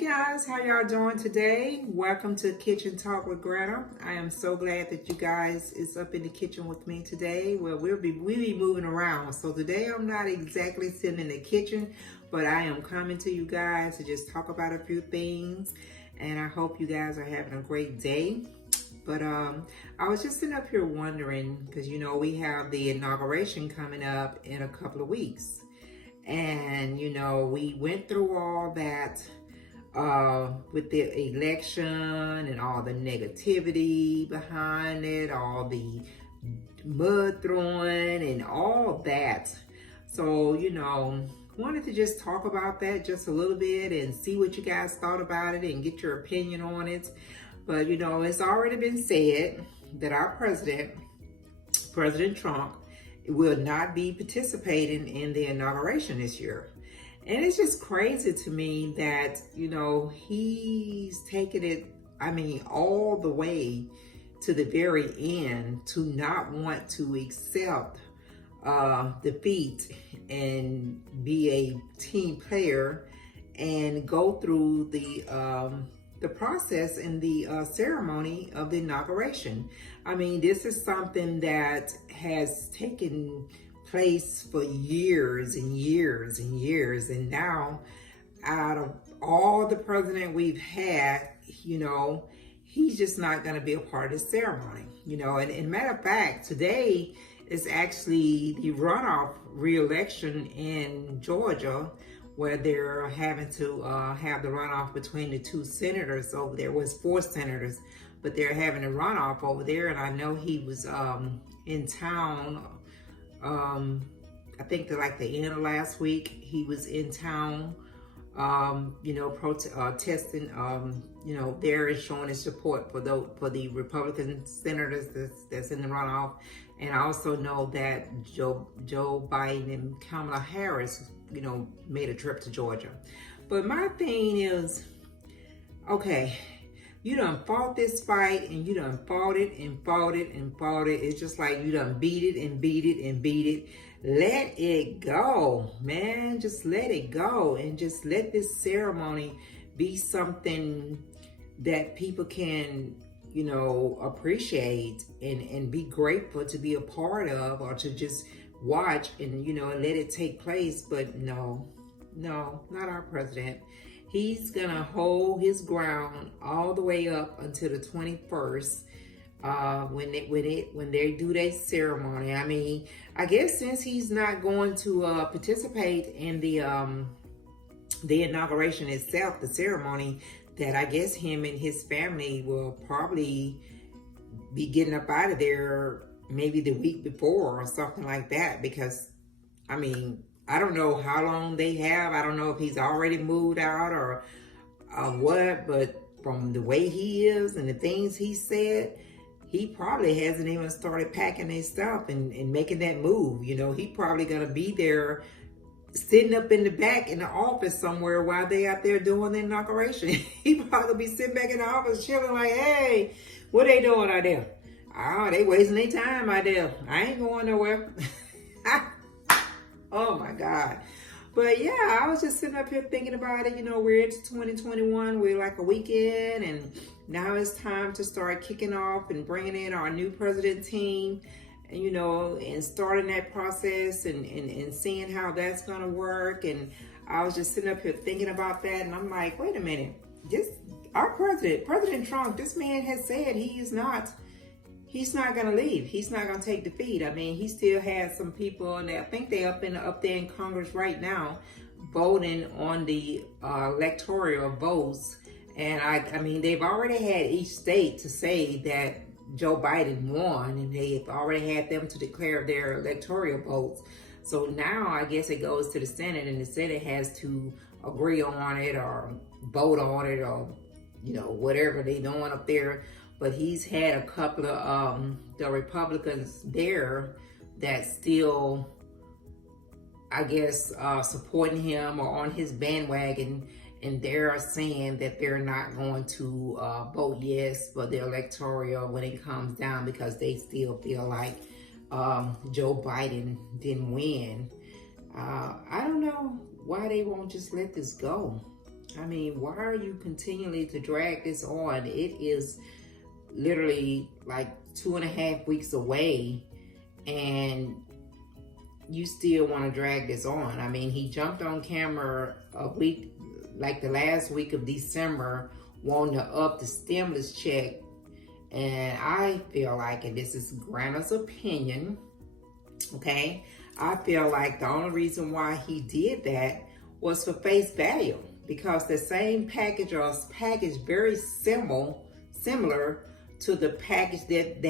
Guys, how y'all doing today? Welcome to Kitchen Talk with Granna. I am so glad that you guys is up in the kitchen with me today. Well, we'll be moving around. So today I'm not exactly sitting in the kitchen, but I am coming to you guys to just talk about a few things. And I hope you guys are having a great day. But I was just sitting up here wondering, because you know we have the inauguration coming up in a couple of weeks. And you know, we went through all that with the election and all the negativity behind it, all the mud throwing and all that. So, you know, wanted to just talk about that just a little bit and see what you guys thought about it and get your opinion on it. But, you know, it's already been said that our president, President Trump, will not be participating in the inauguration this year. And it's just crazy to me that, you know, he's taken it, I mean, all the way to the very end to not want to accept defeat and be a team player and go through the process and the ceremony of the inauguration. I mean, this is something that has taken place for years and years and years, and now out of all the president we've had, you know, he's just not going to be a part of the ceremony, you know. And matter of fact, today is actually the runoff re-election in Georgia, where they're having to have the runoff between the two senators over there. It was 4 senators, but they're having a runoff over there. And I know he was in town. I think that like the end of last week, he was in town, you know, protesting, you know, there and showing his support for the Republican senators that's in the runoff. And I also know that Joe Biden and Kamala Harris, you know, made a trip to Georgia. But my thing is, okay, you done fought this fight and you done fought it and fought it and fought it. It's just like you done beat it and beat it and beat it. Let it go, man. Just let it go and just let this ceremony be something that people can, you know, appreciate and be grateful to be a part of, or to just watch and, you know, and let it take place. But no, not our president. He's gonna hold his ground all the way up until the 21st, when they do their ceremony. I mean, I guess since he's not going to participate in the inauguration itself, the ceremony, that I guess him and his family will probably be getting up out of there maybe the week before or something like that. Because, I mean, I don't know how long they have. I don't know if he's already moved out or what, but from the way he is and the things he said, he probably hasn't even started packing his stuff and making that move. You know, he probably gonna be there sitting up in the back in the office somewhere while they out there doing the inauguration. He probably be sitting back in the office chilling like, hey, what they doing out there? Oh, they wasting their time out there. I ain't going nowhere. Oh my God. But yeah, I was just sitting up here thinking about it. You know, we're into 2021. We're like a weekend, and now it's time to start kicking off and bringing in our new president team, and, you know, and starting that process and seeing how that's going to work. And I was just sitting up here thinking about that, and I'm like, wait a minute. Our President Trump, this man has said he's not going to leave. He's not going to take defeat. I mean, he still has some people, and I think they up there in Congress right now voting on the electoral votes. And I mean, they've already had each state to say that Joe Biden won, and they've already had them to declare their electoral votes. So now I guess it goes to the Senate, and the Senate has to agree on it or vote on it, or, you know, whatever they're doing up there. But he's had a couple of the Republicans there that still, I guess, supporting him or on his bandwagon, and they're saying that they're not going to vote yes for the electoral when it comes down, because they still feel like Joe Biden didn't win. I don't know why they won't just let this go. I mean, why are you continually to drag this on? It is literally like 2.5 weeks away, and you still want to drag this on. I mean, he jumped on camera a week, like the last week of December, wanting to up the stimulus check. And I feel like, and this is Granna's opinion, okay, I feel like the only reason why he did that was for face value, because the same package or package very similar to the package that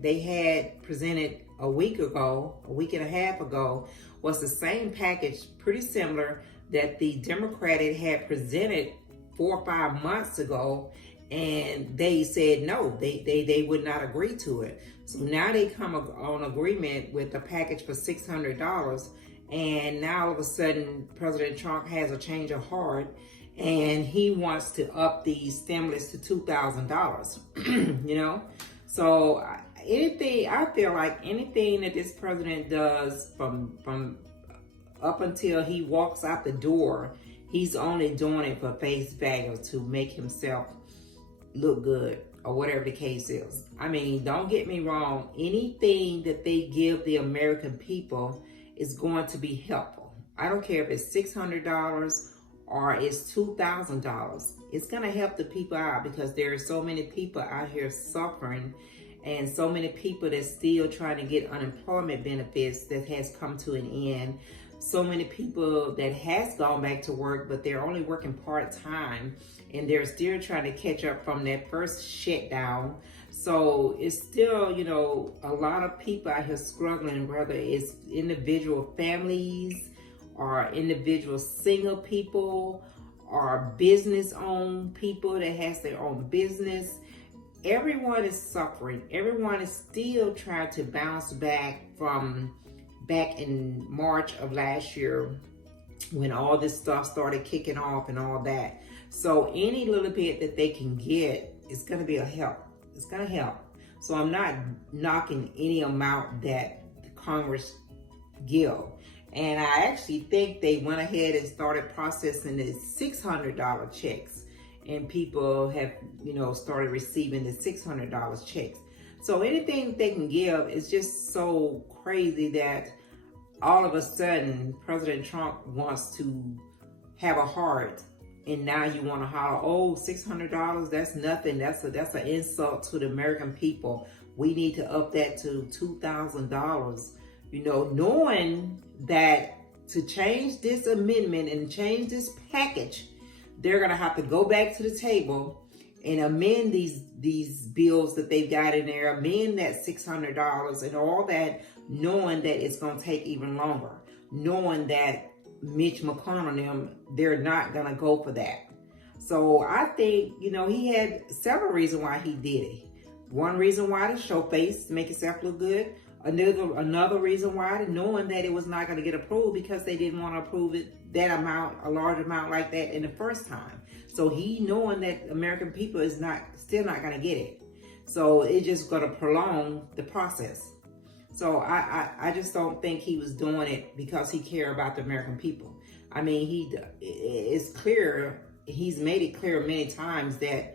they had presented a week and a half ago, was the same package, pretty similar, that the Democratic had presented 4 or 5 months ago, and they said no, they would not agree to it. So now they come on agreement with a package for $600, and now all of a sudden President Trump has a change of heart, and he wants to up the stimulus to $2,000. You know, so I feel like anything that this president does from up until he walks out the door, he's only doing it for face value, to make himself look good, or whatever the case is. I mean, don't get me wrong, anything that they give the American people is going to be helpful. I don't care if it's $600 or it's $2,000. It's going to help the people out, because there are so many people out here suffering, and so many people that's still trying to get unemployment benefits that has come to an end. So many people that has gone back to work, but they're only working part-time, and they're still trying to catch up from that first shutdown. So it's still, you know, a lot of people out here struggling, whether it's individual families or individual single people or business-owned people that has their own business. Everyone is suffering. Everyone is still trying to bounce back from back in March of last year, when all this stuff started kicking off and all that. So any little bit that they can get is going to be a help. It's going to help. So I'm not knocking any amount that the Congress give. And I actually think they went ahead and started processing the $600 checks, and people have, you know, started receiving the $600 checks. So anything they can give is just so crazy that all of a sudden President Trump wants to have a heart, and now you want to holler, oh, $600, that's nothing. That's an insult to the American people. We need to up that to $2,000. You know, knowing that to change this amendment and change this package, they're going to have to go back to the table and amend these bills that they've got in there, amend that $600 and all that, knowing that it's going to take even longer, knowing that Mitch McConnell and them, they're not going to go for that. So I think, you know, he had several reasons why he did it. One reason why, to show face, to make himself look good. Another reason why, knowing that it was not going to get approved, because they didn't want to approve it, that amount, a large amount like that, in the first time. So he, knowing that American people is still not going to get it. So it's just going to prolong the process. So I just don't think he was doing it because he cared about the American people. I mean, it's clear, he's made it clear many times that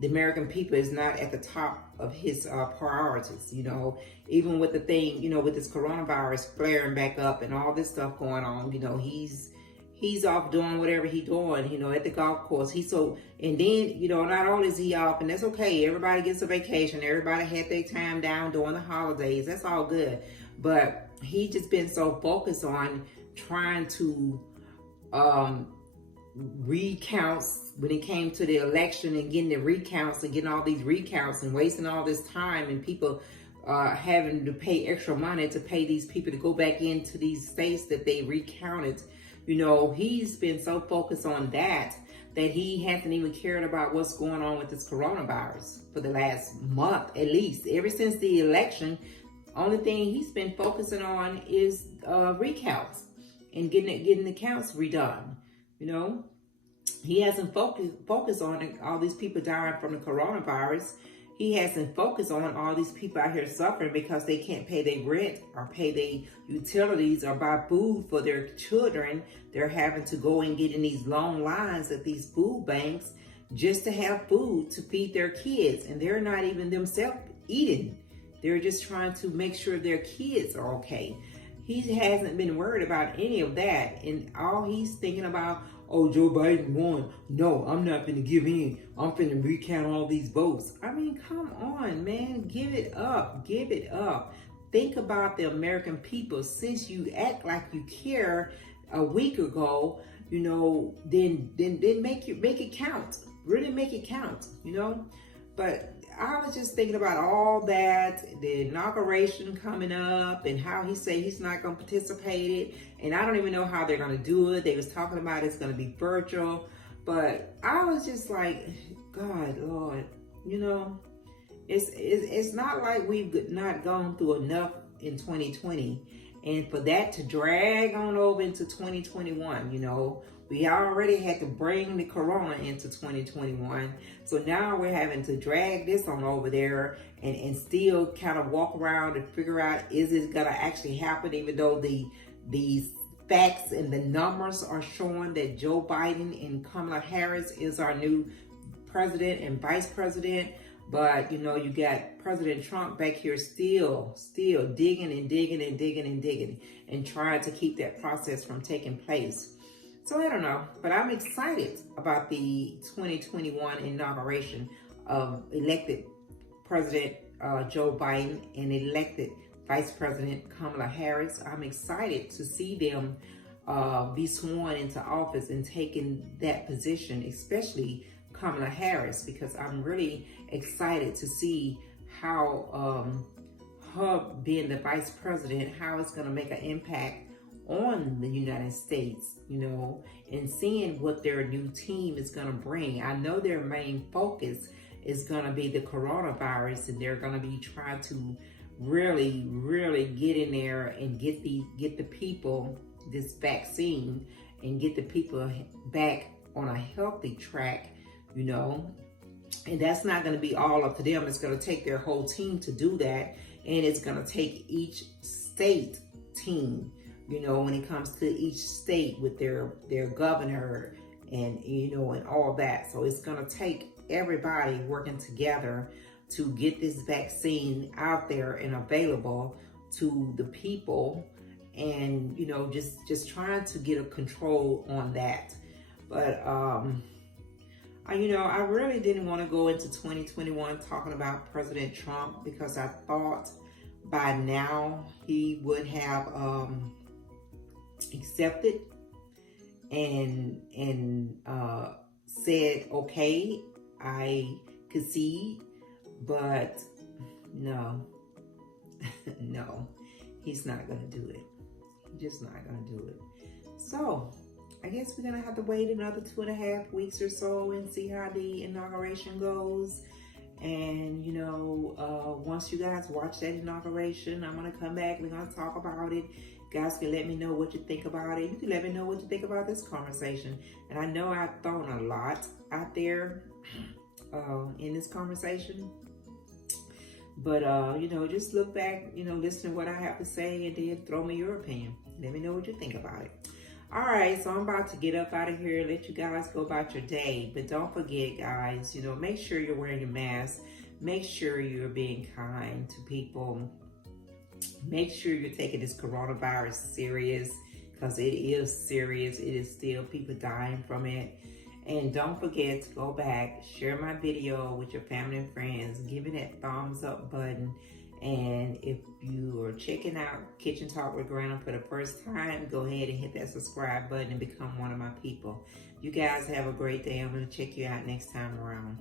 the American people is not at the top of his priorities, you know, even with the thing, you know, with this coronavirus flaring back up and all this stuff going on, you know, he's off doing whatever he's doing, you know, at the golf course. And then, you know, not only is he off, and that's okay, everybody gets a vacation, everybody had their time down during the holidays, that's all good. But he just been so focused on trying to recounts when it came to the election, and getting the recounts and getting all these recounts and wasting all this time, and people having to pay extra money to pay these people to go back into these states that they recounted. You know, he's been so focused on that he hasn't even cared about what's going on with this coronavirus for the last month, at least. Ever since the election, only thing he's been focusing on is recounts and getting the counts redone. You know, he hasn't focused on all these people dying from the coronavirus. he hasn't focused on all these people out here suffering because they can't pay their rent or pay their utilities or buy food for their children. They're having to go and get in these long lines at these food banks just to have food to feed their kids. And they're not even themselves eating. They're just trying to make sure their kids are okay. He hasn't been worried about any of that. And all he's thinking about, oh, Joe Biden won. No, I'm not going to give in. I'm going to recount all these votes. I mean, come on, man. Give it up. Give it up. Think about the American people. Since you act like you care a week ago, you know, then make it count. Really make it count, you know. But I was just thinking about all that, the inauguration coming up and how he said he's not going to participate it. And I don't even know how they're going to do it. They was talking about it's going to be virtual. But I was just like, God, Lord, you know, it's not like we've not gone through enough in 2020. And for that to drag on over into 2021, you know, we already had to bring the corona into 2021. So now we're having to drag this on over there and still kind of walk around and figure out, is it going to actually happen, even though these facts and the numbers are showing that Joe Biden and Kamala Harris is our new president and vice president. But, you know, you got President Trump back here still digging and trying to keep that process from taking place. So I don't know, but I'm excited about the 2021 inauguration of elected President Joe Biden and elected Vice President Kamala Harris. I'm excited to see them be sworn into office and taking that position, especially Kamala Harris, because I'm really excited to see how her being the vice president, how it's going to make an impact on the United States, you know, and seeing what their new team is going to bring. I know their main focus is going to be the coronavirus, and they're going to be trying to really get in there and get the people this vaccine and get the people back on a healthy track, you know. And that's not going to be all up to them. It's going to take their whole team to do that, and it's going to take each state team, you know, when it comes to each state with their governor and, you know, and all that. So it's going to take everybody working together to get this vaccine out there and available to the people, and, you know, just trying to get a control on that. But, you know, I really didn't want to go into 2021 talking about President Trump, because I thought by now he would have accepted and said, okay, I concede, but no, no, he's not going to do it. He's just not going to do it. So I guess we're going to have to wait another 2.5 weeks or so and see how the inauguration goes. And, you know, once you guys watch that inauguration, I'm going to come back. We're going to talk about it. You guys can let me know what you think about it. You can let me know what you think about this conversation. And I know I've thrown a lot out there in this conversation. But, you know, just look back, you know, listen to what I have to say, and then throw me your opinion. Let me know what you think about it. All right, so I'm about to get up out of here, let you guys go about your day. But don't forget, guys, you know, make sure you're wearing your mask. Make sure you're being kind to people. Make sure you're taking this coronavirus serious, because it is serious. It is still people dying from it. And don't forget to go back, share my video with your family and friends, give it that thumbs up button. And if you are checking out Kitchen Talk with Granna for the first time, go ahead and hit that subscribe button and become one of my people. You guys have a great day. I'm going to check you out next time around.